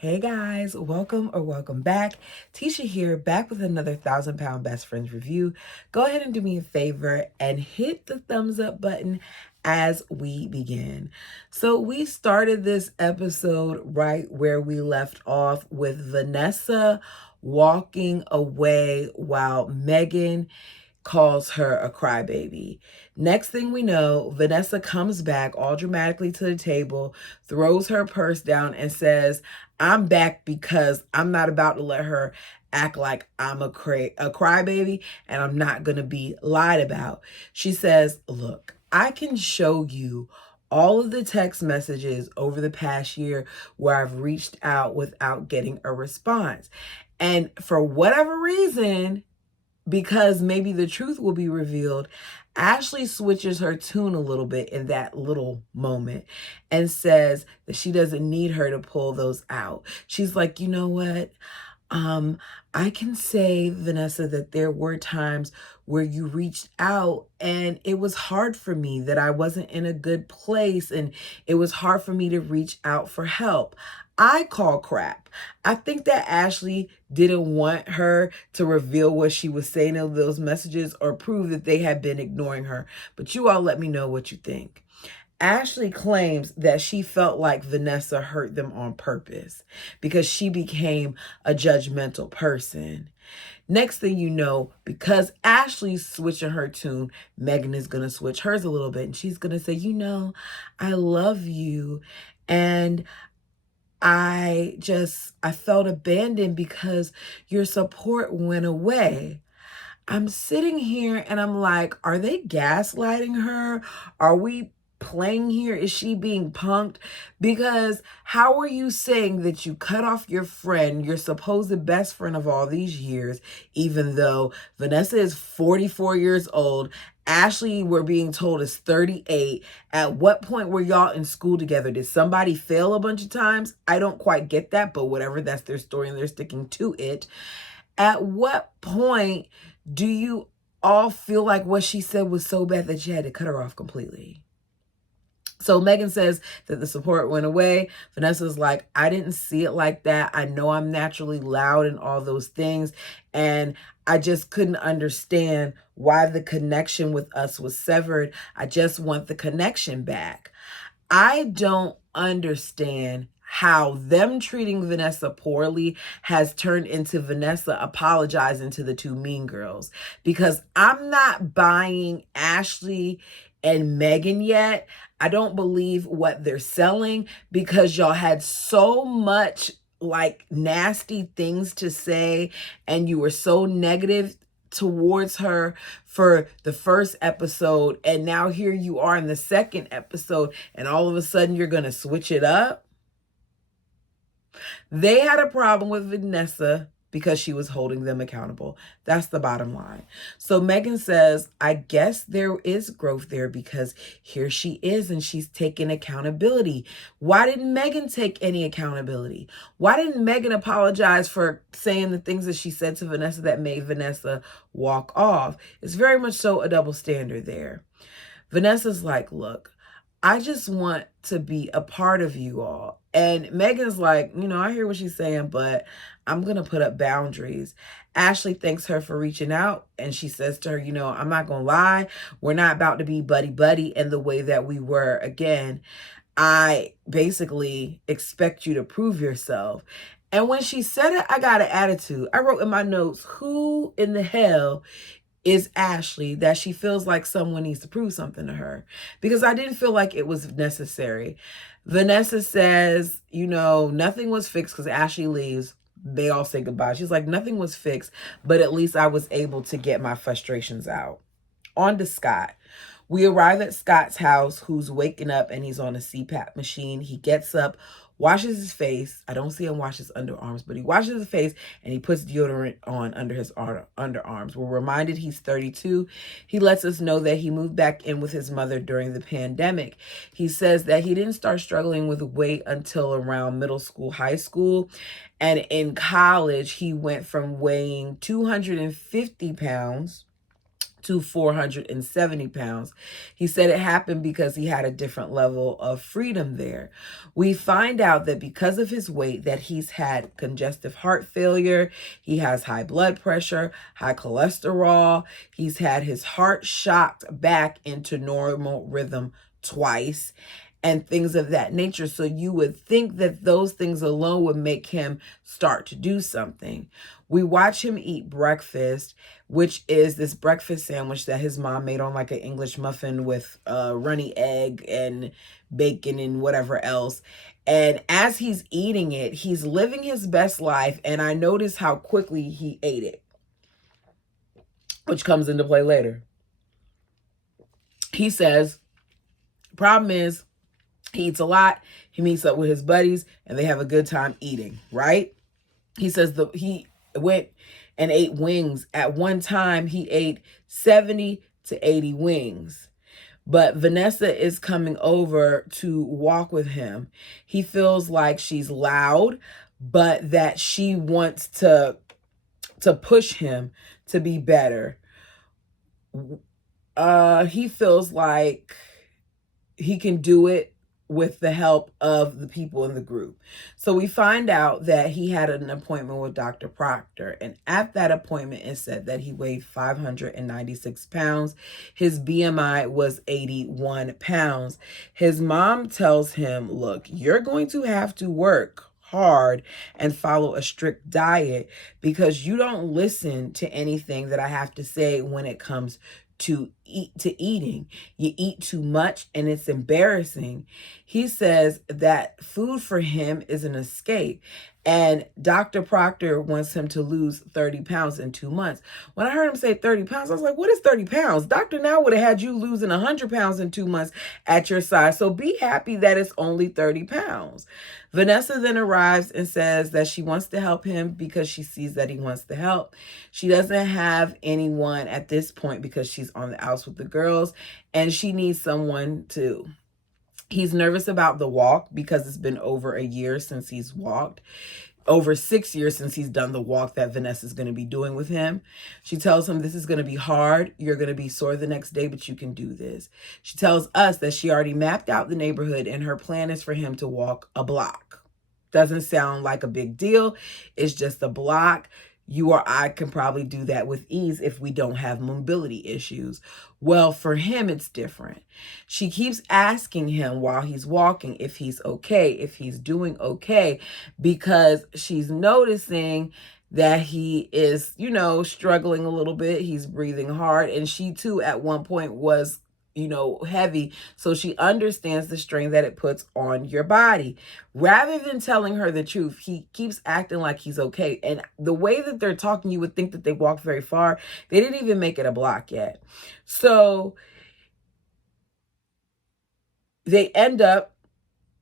Hey guys, welcome back. Tisha here, back with another 1,000 Pound Best Friends review. Go ahead and do me a favor and hit the thumbs up button as we begin. So we started this episode right where we left off with Vanessa walking away while Megan calls her a crybaby. Next thing we know, Vanessa comes back all dramatically to the table, throws her purse down, and says, I'm back because I'm not about to let her act like I'm a crybaby and I'm not going to be lied about. She says, look, I can show you all of the text messages over the past year where I've reached out without getting a response. And for whatever reason, because maybe the truth will be revealed, Ashley switches her tune a little bit in that little moment and says that she doesn't need her to pull those out. She's like, you know what? Um, I can say, Vanessa, that there were times where you reached out and it was hard for me, that I wasn't in a good place, and it was hard for me to reach out for help. I call crap. I think that Ashley didn't want her to reveal what she was saying in those messages or prove that they had been ignoring her. But you all let me know what you think. Ashley claims that she felt like Vanessa hurt them on purpose because she became a judgmental person. Next thing you know, because Ashley's switching her tune, Megan is going to switch hers a little bit. And she's going to say, I love you. And I felt abandoned because your support went away. I'm sitting here and I'm like, are they gaslighting her? Are we playing here? Is she being punked? Because how are you saying that you cut off your friend, your supposed best friend of all these years, even though Vanessa is 44 years old, Ashley, we're being told, is 38. At what point were y'all in school together? Did somebody fail a bunch of times? I don't quite get that, but whatever, that's their story and they're sticking to it. At what point do you all feel like what she said was so bad that you had to cut her off completely? So Megan says that the support went away. Vanessa's like, I didn't see it like that. I know I'm naturally loud and all those things. And I just couldn't understand why the connection with us was severed. I just want the connection back. I don't understand how them treating Vanessa poorly has turned into Vanessa apologizing to the two mean girls, because I'm not buying Ashley and Megan yet. I don't believe what they're selling because y'all had so much like nasty things to say and you were so negative towards her for the first episode, and now here you are in the second episode and all of a sudden you're going to switch it up. They had a problem with Vanessa because she was holding them accountable. That's the bottom line. So Megan says, I guess there is growth there because here she is and she's taking accountability. Why didn't Megan take any accountability? Why didn't Megan apologize for saying the things that she said to Vanessa that made Vanessa walk off? It's very much so a double standard there. Vanessa's like, look, I just want to be a part of you all. And Megan's like, I hear what she's saying, but I'm going to put up boundaries. Ashley thanks her for reaching out. And she says to her, I'm not going to lie. We're not about to be buddy-buddy in the way that we were. Again, I basically expect you to prove yourself. And when she said it, I got an attitude. I wrote in my notes, who in the hell is Ashley that she feels like someone needs to prove something to her? Because I didn't feel like it was necessary. Vanessa says, nothing was fixed because Ashley leaves. They all say goodbye. She's like, nothing was fixed, but at least I was able to get my frustrations out. On to Scott. We arrive at Scott's house, who's waking up and he's on a CPAP machine. He gets up, washes his face. I don't see him wash his underarms, but he washes his face and he puts deodorant on under his underarms. We're reminded he's 32. He lets us know that he moved back in with his mother during the pandemic. He says that he didn't start struggling with weight until around middle school, high school. And in college, he went from weighing 250 pounds to 470 pounds. He said it happened because he had a different level of freedom there. We find out that because of his weight that he's had congestive heart failure, he has high blood pressure, high cholesterol, he's had his heart shocked back into normal rhythm twice, and things of that nature. So you would think that those things alone would make him start to do something. We watch him eat breakfast, which is this breakfast sandwich that his mom made on like an English muffin with runny egg and bacon and whatever else. And as he's eating it, he's living his best life. And I notice how quickly he ate it, which comes into play later. He says, problem is, he eats a lot. He meets up with his buddies and they have a good time eating, right? He says he went and ate wings. At one time, he ate 70 to 80 wings. But Vanessa is coming over to walk with him. He feels like she's loud, but that she wants to push him to be better. He feels like he can do it with the help of the people in the group. So we find out that he had an appointment with Dr. Proctor. And at that appointment, it said that he weighed 596 pounds. His BMI was 81 pounds. His mom tells him, look, you're going to have to work hard and follow a strict diet because you don't listen to anything that I have to say when it comes to eating. You eat too much and it's embarrassing. He says that food for him is an escape. And Dr. Proctor wants him to lose 30 pounds in 2 months. When I heard him say 30 pounds, I was like, what is 30 pounds? Dr. Now would have had you losing 100 pounds in 2 months at your size. So be happy that it's only 30 pounds. Vanessa then arrives and says that she wants to help him because she sees that he wants to help. She doesn't have anyone at this point because she's on the outs with the girls and she needs someone to. He's nervous about the walk because it's been over a year since he's walked. Over 6 years since he's done the walk that Vanessa's going to be doing with him. She tells him this is going to be hard. You're going to be sore the next day, but you can do this. She tells us that she already mapped out the neighborhood and her plan is for him to walk a block. Doesn't sound like a big deal. It's just a block. You or I can probably do that with ease if we don't have mobility issues. Well, for him, it's different. She keeps asking him while he's walking if he's okay, if he's doing okay, because she's noticing that he is, struggling a little bit. He's breathing hard. And she too, at one point was heavy. So she understands the strain that it puts on your body. Rather than telling her the truth, he keeps acting like he's okay. And the way that they're talking, you would think that they walked very far. They didn't even make it a block yet. So they end up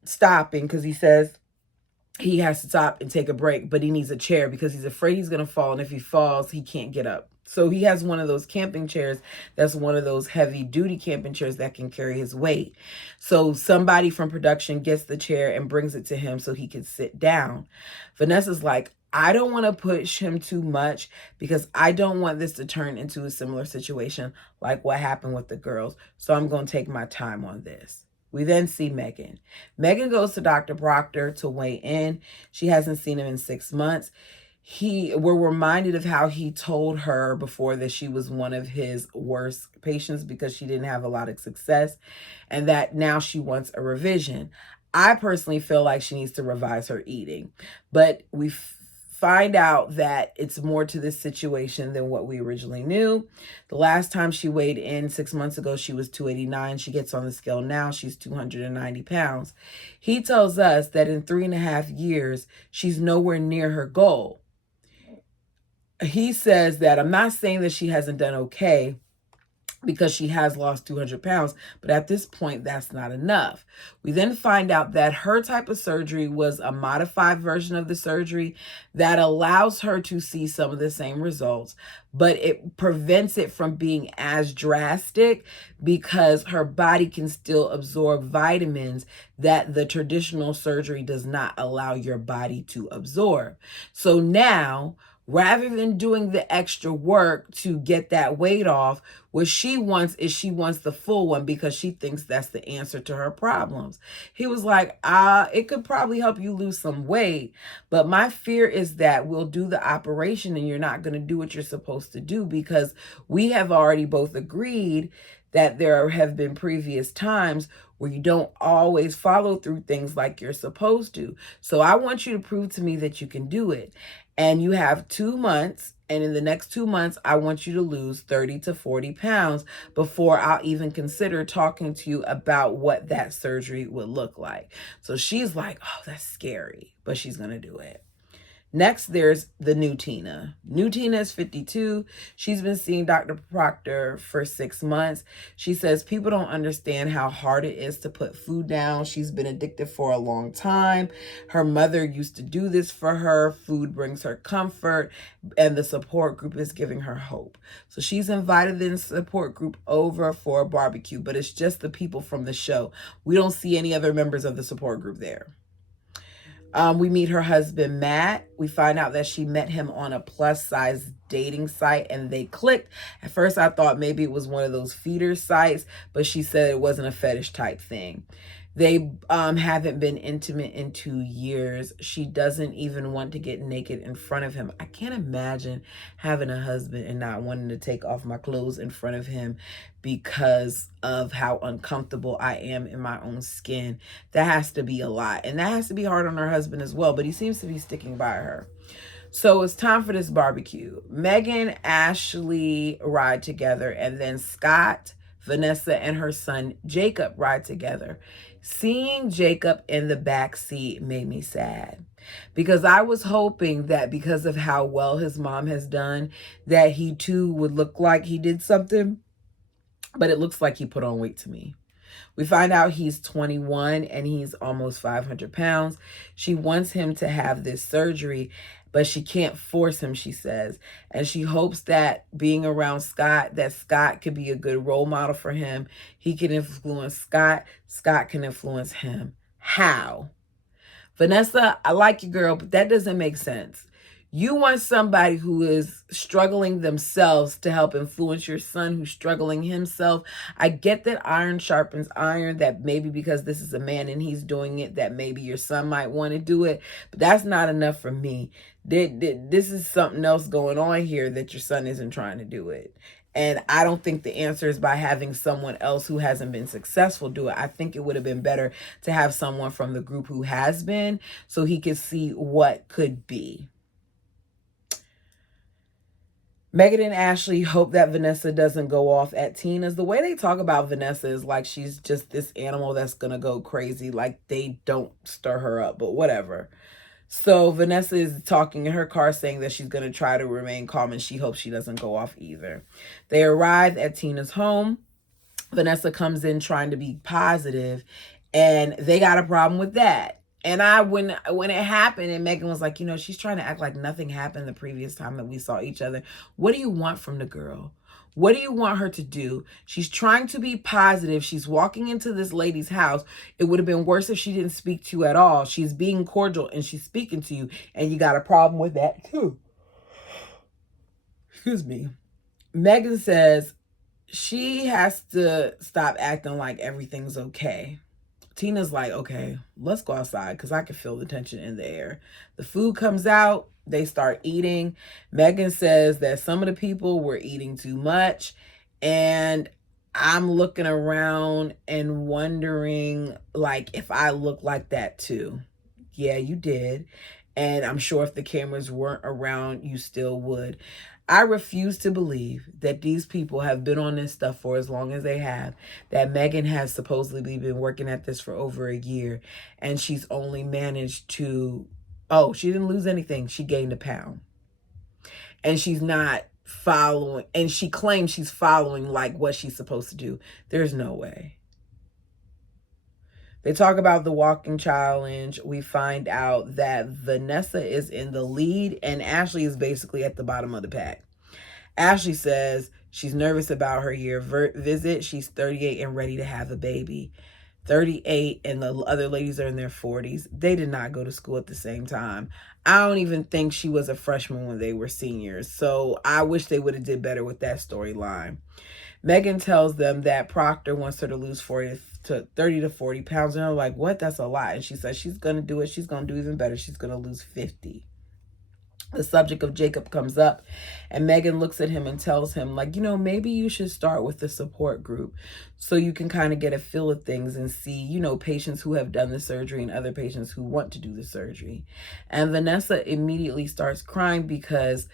stopping because he says he has to stop and take a break, but he needs a chair because he's afraid he's going to fall. And if he falls, he can't get up. So he has one of those camping chairs. That's one of those heavy duty camping chairs that can carry his weight. So somebody from production gets the chair and brings it to him so he can sit down. Vanessa's like, I don't want to push him too much because I don't want this to turn into a similar situation like what happened with the girls. So I'm going to take my time on this. We then see Megan. Megan goes to Dr. Proctor to weigh in. She hasn't seen him in 6 months. We're reminded of how he told her before that she was one of his worst patients because she didn't have a lot of success and that now she wants a revision. I personally feel like she needs to revise her eating, but we find out that it's more to this situation than what we originally knew. The last time she weighed in 6 months ago, she was 289. She gets on the scale now, she's 290 pounds. He tells us that in 3.5 years, she's nowhere near her goal. He says that I'm not saying that she hasn't done okay because she has lost 200 pounds, but at this point, that's not enough. We then find out that her type of surgery was a modified version of the surgery that allows her to see some of the same results, but it prevents it from being as drastic because her body can still absorb vitamins that the traditional surgery does not allow your body to absorb. So now, Rather than doing the extra work to get that weight off, what she wants is she wants the full one because she thinks that's the answer to her problems. He was like, it could probably help you lose some weight, but my fear is that we'll do the operation and you're not going to do what you're supposed to do, because we have already both agreed that there have been previous times where you don't always follow through things like you're supposed to. So I want you to prove to me that you can do it. And you have 2 months. And in the next 2 months, I want you to lose 30 to 40 pounds before I'll even consider talking to you about what that surgery would look like. So she's like, oh, that's scary, but she's going to do it. Next, there's the new Tina. New Tina is 52. She's been seeing Dr. Proctor for 6 months. She says people don't understand how hard it is to put food down. She's been addicted for a long time. Her mother used to do this for her. Food brings her comfort, and the support group is giving her hope. So she's invited the support group over for a barbecue, but it's just the people from the show. We don't see any other members of the support group there. We meet her husband, Matt. We find out that she met him on a plus size dating site and they clicked. At first, I thought maybe it was one of those feeder sites, but she said it wasn't a fetish type thing. They haven't been intimate in 2 years. She doesn't even want to get naked in front of him. I can't imagine having a husband and not wanting to take off my clothes in front of him because of how uncomfortable I am in my own skin. That has to be a lot. And that has to be hard on her husband as well, but he seems to be sticking by her. So it's time for this barbecue. Megan, Ashley ride together, and then Scott, Vanessa, and her son Jacob ride together. Seeing Jacob in the back seat made me sad, because I was hoping that because of how well his mom has done, that he too would look like he did something, but it looks like he put on weight to me. We find out he's 21 and he's almost 500 pounds. She wants him to have this surgery, but she can't force him, she says. And she hopes that being around Scott, that Scott could be a good role model for him. He can influence Scott. Scott can influence him. How? Vanessa, I like you, girl, but that doesn't make sense. You want somebody who is struggling themselves to help influence your son who's struggling himself. I get that iron sharpens iron, that maybe because this is a man and he's doing it, that maybe your son might want to do it, but that's not enough for me. This is something else going on here, that your son isn't trying to do it. And I don't think the answer is by having someone else who hasn't been successful do it. I think it would have been better to have someone from the group who has been, so he could see what could be. Megan and Ashley hope that Vanessa doesn't go off at Tina's. The way they talk about Vanessa is like she's just this animal that's going to go crazy. Like they don't stir her up, but whatever. So Vanessa is talking in her car saying that she's going to try to remain calm and she hopes she doesn't go off either. They arrive at Tina's home. Vanessa comes in trying to be positive and they got a problem with that. And when it happened and Megan was like, she's trying to act like nothing happened the previous time that we saw each other. What do you want from the girl? What do you want her to do? She's trying to be positive. She's walking into this lady's house. It would have been worse if she didn't speak to you at all. She's being cordial and she's speaking to you, and you got a problem with that too. Excuse me. Megan says she has to stop acting like everything's okay. Tina's like, okay, let's go outside because I can feel the tension in the air. The food comes out. They start eating. Megan says that some of the people were eating too much. And I'm looking around and wondering, like, if I look like that too. Yeah, you did. And I'm sure if the cameras weren't around, you still would. I refuse to believe that these people have been on this stuff for as long as they have, that Megan has supposedly been working at this for over a year, and she's only managed to, she didn't lose anything. She gained a pound. And she's not following, and she claims she's following like what she's supposed to do. There's no way. They talk about the walking challenge. We find out that Vanessa is in the lead and Ashley is basically at the bottom of the pack. Ashley says she's nervous about her year visit. She's 38 and ready to have a baby. 38 and the other ladies are in their 40s. They did not go to school at the same time. I don't even think she was a freshman when they were seniors. So I wish they would have did better with that storyline. Megan tells them that Proctor wants her to lose 30 to 40 pounds. And they're like, what? That's a lot. And she says she's going to do it. She's going to do even better. She's going to lose 50. The subject of Jacob comes up, and Megan looks at him and tells him, like, maybe you should start with the support group so you can kind of get a feel of things and see, patients who have done the surgery and other patients who want to do the surgery. And Vanessa immediately starts crying because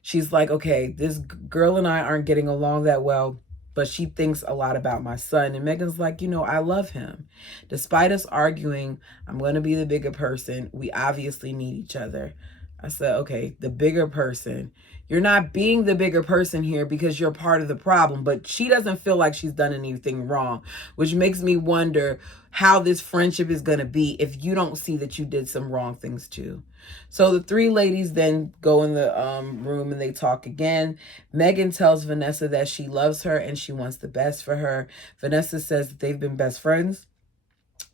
she's like, okay, this girl and I aren't getting along that well, but she thinks a lot about my son. And Megan's like, I love him. Despite us arguing, I'm going to be the bigger person. We obviously need each other. I said, okay, the bigger person. You're not being the bigger person here because you're part of the problem, but she doesn't feel like she's done anything wrong, which makes me wonder how this friendship is going to be if you don't see that you did some wrong things too. So the three ladies then go in the room and they talk again. Megan tells Vanessa that she loves her and she wants the best for her. Vanessa says that they've been best friends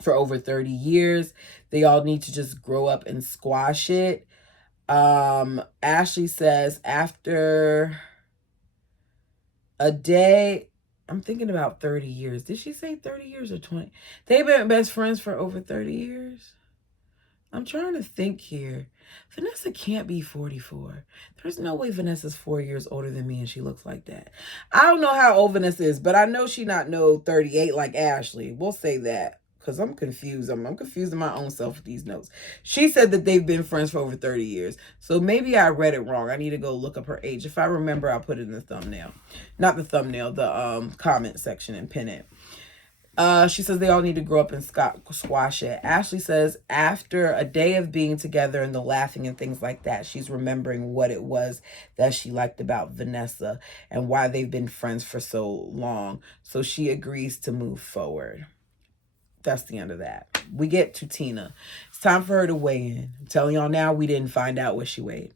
for over 30 years. They all need to just grow up and squash it. Ashley says after a day, I'm thinking about 30 years. Did she say 30 years or 20? They've been best friends for over 30 years. I'm trying to think here. Vanessa can't be 44. There's no way Vanessa's 4 years older than me and she looks like that. I don't know how old Vanessa is, but I know she not no 38 like Ashley. We'll say that. Because I'm confused. I'm confusing my own self with these notes. She said that they've been friends for over 30 years. So maybe I read it wrong. I need to go look up her age. If I remember, I'll put it in the thumbnail. Not the thumbnail, the comment section and pin it. She says they all need to grow up and squash it. Ashley says after a day of being together and the laughing and things like that, she's remembering what it was that she liked about Vanessa and why they've been friends for so long. So she agrees to move forward. That's the end of that. We get to Tina. It's time for her to weigh in. I'm telling y'all now, we didn't find out what she weighed.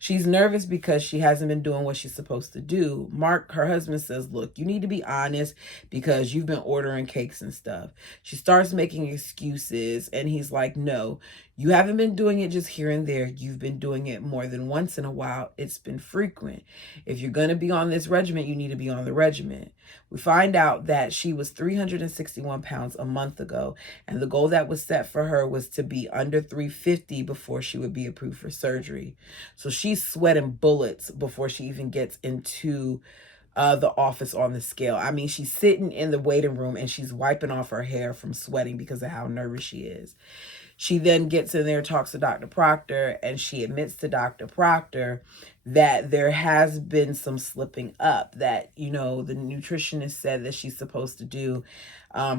She's nervous because she hasn't been doing what she's supposed to do. Mark, her husband, says, look, you need to be honest because you've been ordering cakes and stuff. She starts making excuses and he's like, no, you haven't been doing it just here and there. You've been doing it more than once in a while. It's been frequent. If you're going to be on this regimen, you need to be on the regimen. We find out that she was 361 pounds a month ago, and the goal that was set for her was to be under 350 before she would be approved for surgery. So she's sweating bullets before she even gets into the office on the scale. I mean, she's sitting in the waiting room and she's wiping off her hair from sweating because of how nervous she is. She then gets in there, talks to Dr. Proctor, and she admits to Dr. Proctor that there has been some slipping up, that, the nutritionist said that she's supposed to do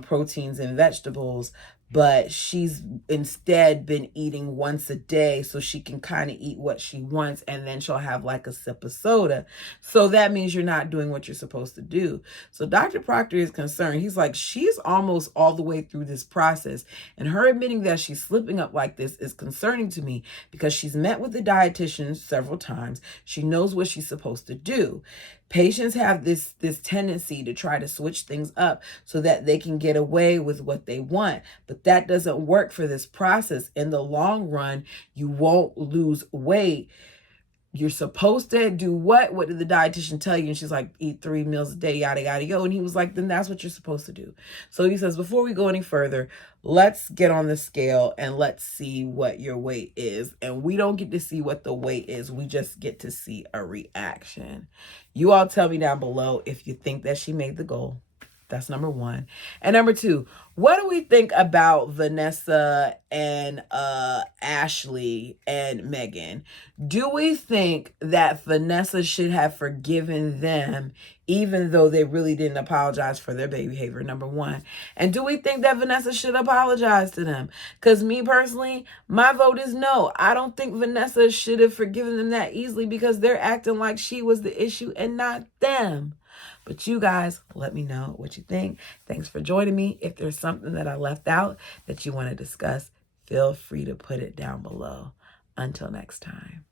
proteins and vegetables, but she's instead been eating once a day so she can kind of eat what she wants, and then she'll have like a sip of soda. So that means you're not doing what you're supposed to do. So Dr. Proctor is concerned. He's like, she's almost all the way through this process, and her admitting that she's slipping up like this is concerning to me because she's met with the dietitian several times. She knows what she's supposed to do. Patients have this tendency to try to switch things up so that they can get away with what they want. But that doesn't work for this process. In the long run, you won't lose weight. You're supposed to do what? What did the dietitian tell you? And she's like, eat 3 meals a day, yada, yada, yo. And he was like, then that's what you're supposed to do. So he says, before we go any further, let's get on the scale and let's see what your weight is. And we don't get to see what the weight is. We just get to see a reaction. You all tell me down below if you think that she made the goal. That's number one. And number two, what do we think about Vanessa and Ashley and Megan? Do we think that Vanessa should have forgiven them even though they really didn't apologize for their behavior? Number one. And do we think that Vanessa should apologize to them? Because me personally, my vote is no. I don't think Vanessa should have forgiven them that easily because they're acting like she was the issue and not them. But you guys, let me know what you think. Thanks for joining me. If there's something that I left out that you want to discuss, feel free to put it down below. Until next time.